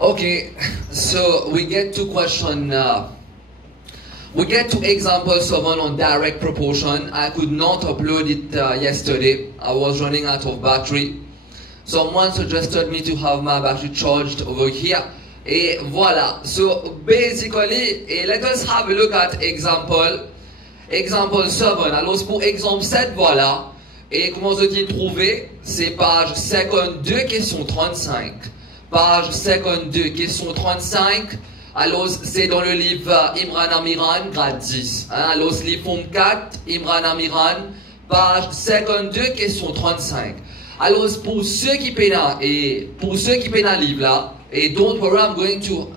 Okay, so we get to question, we get to example 7 on direct proportion. I could not upload it yesterday. I was running out of battery. Someone suggested me to have my battery charged over here. Et voilà, so basically, let us have a look at example 7. Alors pour exemple 7, voilà. Et comment se-t-il trouver? C'est page 52, question 35. Page 52, question 35. Alors, c'est dans le livre Imran Amiran, grade 10. Alors, livre forme 4, Imran Amiran, page 52, question 35. Alors, pour ceux qui peinent le livre là, et don't worry, I'm going to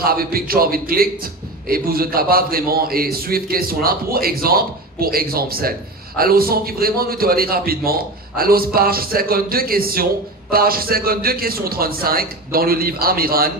have a picture of it clicked, et vous êtes capable vraiment et suivre question là, pour exemple 7. Alors, sans qui vraiment nous aller rapidement, alors, page 52, question 35, dans le livre Amiran.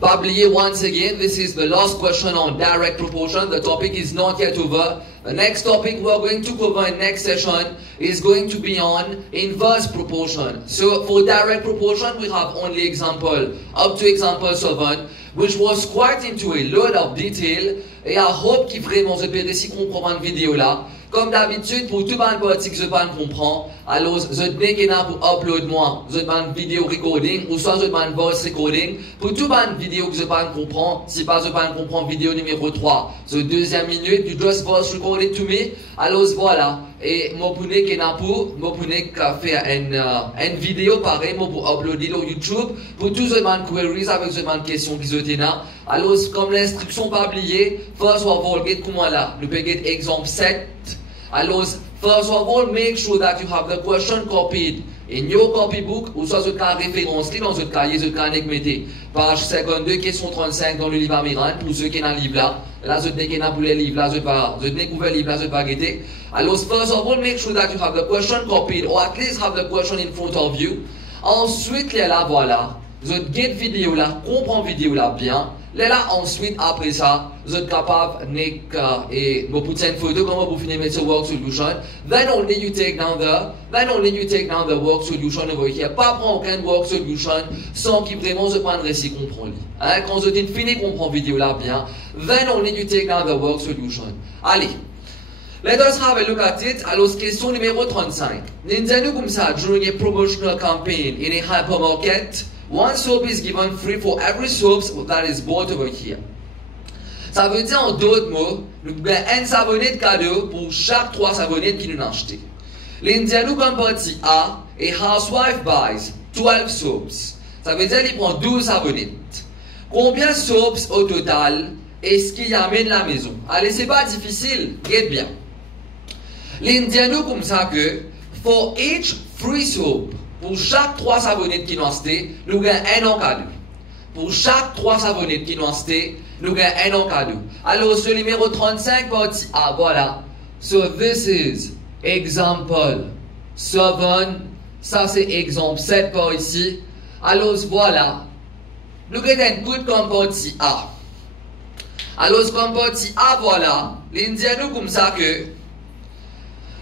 Pas oublier once again, this is the last question on direct proportion. The topic is not yet over. The next topic we are going to cover in next session is going to be on inverse proportion. So for direct proportion, we have only example up to example 7, which was quite into a lot of detail. Et I hope qu'il vraiment se peut réussir comprendre une vidéo là. Comme d'habitude, pour tout le monde que je ne comprends, alors je n'ai pas pour upload moi, je une vidéo recording, ou soit je une voice recording, pour tout le monde vidéo que je ne comprends, si pas je ne comprends vidéo numéro 3, the deuxième minute, you just voice recording to me, alors voilà, et moi pour faire une vidéo pareil, moi pour uploader sur YouTube, pour tous les queries avec les questions qui sont là, alors comme l'instruction pas oubliée, first of all, get comment là, le paquet exemple 7. Alors, first of all, make sure that you have the question copied in your copybook, ou soit ce cas référence dans ce cahier, ce cas mettez page 52, question 35 dans le livre Amiran, pour ceux qui sont dans le livre là. Là, je n'ai pas pour les livres, là, je n'ai couvert le livre, là, je vais guetter. Alors, first of all, make sure that you have the question copied, or at least have the question in front of you. Ensuite, là, voilà. Je get vidéo là, comprends vidéo là bien. Là, ensuite, après ça, vous êtes capable de vous pousser une photo comment vous finissez mettre ce work solution. Then only you take down the work solution over here. Pas prendre aucun work solution sans qu'il vraiment se prenne récit comprendre. Hein, quand vous êtes fini comprendre vidéo là bien, then only you take down the work solution. Allez. Let us have a look at it. Alors, question numéro 35. Nous comme ça, during a promotional campaign in a hypermarket, one soap is given free for every soap that is bought over here. Ça veut dire en d'autres mots, nous avons un savonnet de cadeau pour chaque 3 savonnettes qui nous ont acheté. L'Indien nous comme partie A, a housewife buys 12 soaps. Ça veut dire qu'il prend 12 savonnettes. Combien de soaps au total est-ce qu'il amène à la maison? Allez, c'est pas difficile, regarde bien. L'Indien nous comme ça que, for each free soap, pour chaque 3 savonnettes qui nous ont acheté, nous avons un an cadeau. Pour chaque 3 savonnettes qui nous ont acheté, nous avons un an cadeau. Alors, ce numéro 35, partie A, voilà. So, this is example 7. Ça, c'est exemple 7 par ici. Alors, voilà. Nous avons un coup comme partie A. Alors, comme partie A, voilà. L'Indien nous comme ça que,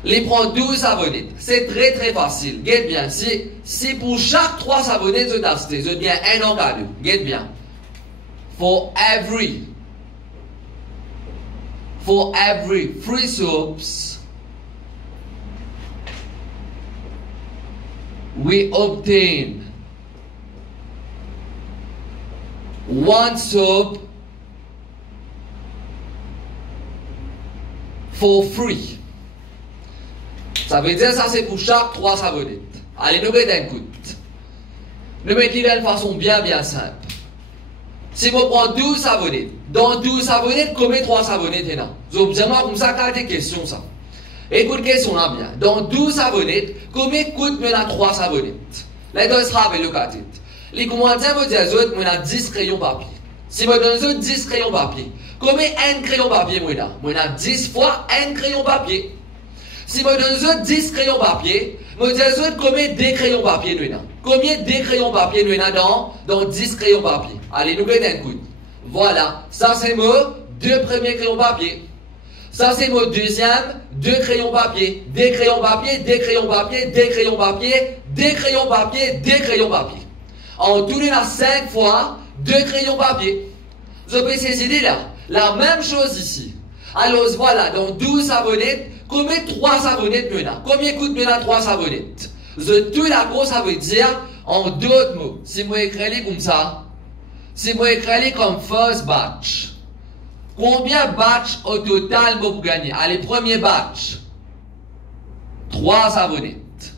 les prend 12 savonnettes. C'est très très facile. Regarde bien. Si pour chaque 3 savonnettes, je t'achète, je viens un an cadeau. Regarde bien. For every free soaps, we obtain 1 soap for free. Ça veut dire ça c'est pour chaque 3 savonnettes. Allez, nous regardons un coup. Nous mettons de façon bien simple. Si je prends 12 savonnettes, dans 12 savonnettes, combien 3 savonnettes il y en a? Observez-moi comme ça, quand des questions ça. Écoute, question là bien. Dans 12 savonnettes, combien coûte maintenant 3 savonnettes? Let us have a look at it. Les commentaires me disent autres, moi 10 crayons papier. Si je donne 10 crayons papier, combien un crayon papier moi là? Moi 10 fois un crayon papier. Si je donne 10 crayons papier, je dis combien de crayons papier nous avons. Combien de crayons papier nous avons dans 10 crayons papier. Allez, nous mettons un coup. Voilà, ça c'est mon 2 premiers crayons papier. Ça c'est mon deuxième, 2 crayons papier. 2 crayons papier, 2 crayons papier, 2 crayons papier, 2 crayons papier, 2 crayons papier. On tourne là 5 fois 2 crayons papier. Vous avez ces idées-là. La même chose ici. Alors voilà, donc 12 savonnettes. Combien 3 savonnettes maintenant? Combien coûte maintenant 3 savonnettes? Tout la cause, ça veut dire, en d'autres mots, si moi écris comme ça, si moi écris comme first batch, combien batch au total pour gagner? Allez, premier batch, 3 savonnettes.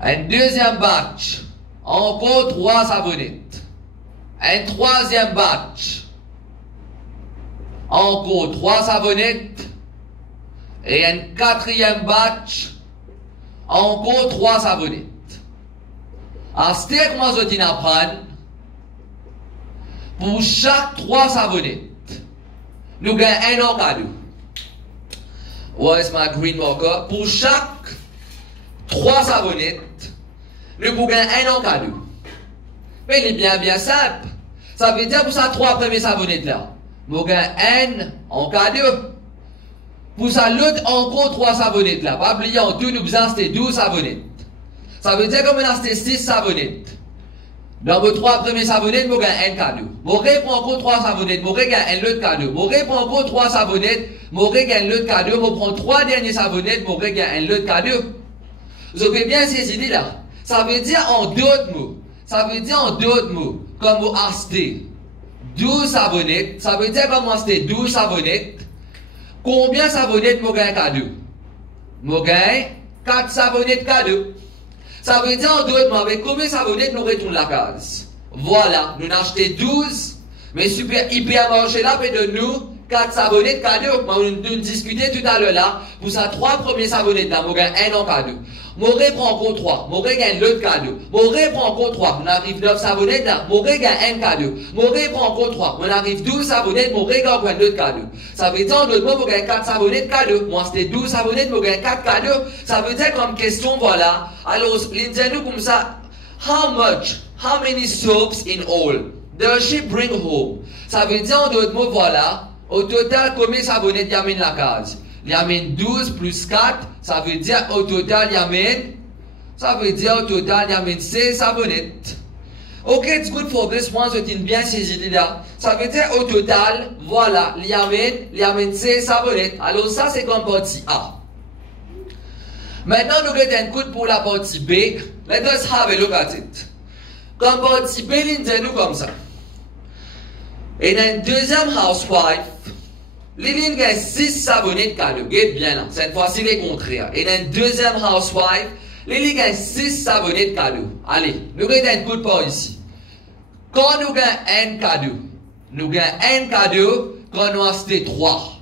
Un deuxième batch, encore 3 savonnettes. Un troisième batch, encore 3 savonnettes. Et un quatrième batch, encore 3 savonnettes. À ce comment je apprendre, pour chaque 3 savonnettes, nous gagnons un cadeau. Where's my green marker? Pour chaque 3 savonnettes, nous gagnons un cadeau. Mais il est bien simple. Ça veut dire pour ça 3 premières savonnettes là, nous gagnons un en cadeau. Pour ça, l'autre, encore 3 savonnettes là. Pas oublier, en tout, nous besoin c'était 12 savonnettes. Ça veut dire que maintenant c'était 6 savonnettes. Dans vos 3 premières savonnettes, vous gagnez un cadeau. Vous reprend encore 3 savonnettes, vous gagnez un autre cadeau. Vous reprend encore 3 savonnettes, vous gagnez un autre cadeau. Vous prenez 3 dernières savonnettes, vous gagnez un autre cadeau. Vous avez bien ces idées là. Ça veut dire en d'autres mots. Ça veut dire en d'autres mots. Comme vous achetez 12 savonnettes, ça veut dire comme vous achetez 12 savonnettes. Combien savonnettes vous gagnez cadeau? Vous gagnez 4 savonnettes cadeau. Ça veut dire en d'autres mots, avec combien savonnettes nous retournons la case? Voilà, nous avons acheté 12, mais super hypermarché là, près de nous, 4 savonnettes cadeau. Nous discuté tout à l'heure là, pour ça 3 premiers savonnettes là, vous gagnez 1 an cadeau. Moré prend encore 3, Moré gagne l'autre cadeau. Moré prend encore 3, on arrive 9 savonnettes là, Moré gagne 1 cadeau. Moré prend encore 3, on arrive 12 savonnettes, Moré gagne l'autre cadeau. Ça veut dire en d'autres mots, vous gagnez 4 savonnettes cadeau. Moi c'était 12 savonnettes, vous gagnez 4 cadeaux. Ça veut dire comme question, voilà. Alors, l'Indien nous comme ça, how many soaps in all does she bring home? Ça veut dire en d'autres mots, voilà. Au total, combien de savonnettes y amène la case? Il y amène 12 plus 4, ça veut dire au total, il y amène 16 savonnettes. Ok, it's good for this one, je tiens bien ces idées-là. Ça veut dire au total, voilà, il y amène 16 savonnettes. Alors ça, c'est comme partie A. Maintenant, nous avons un coup pour la partie B. Let us have a look at it. Comme partie B, nous comme ça. Et dans une deuxième housewife, Liline a 6 savonnettes cadeaux. Regarde bien là. Cette fois-ci, c'est le contraire. Et dans une deuxième housewife, Liline a 6 savonnettes cadeaux. Allez, nous avons un coup de part ici. Quand nous avons un cadeau, nous avons un cadeau quand nous avons acheté 3.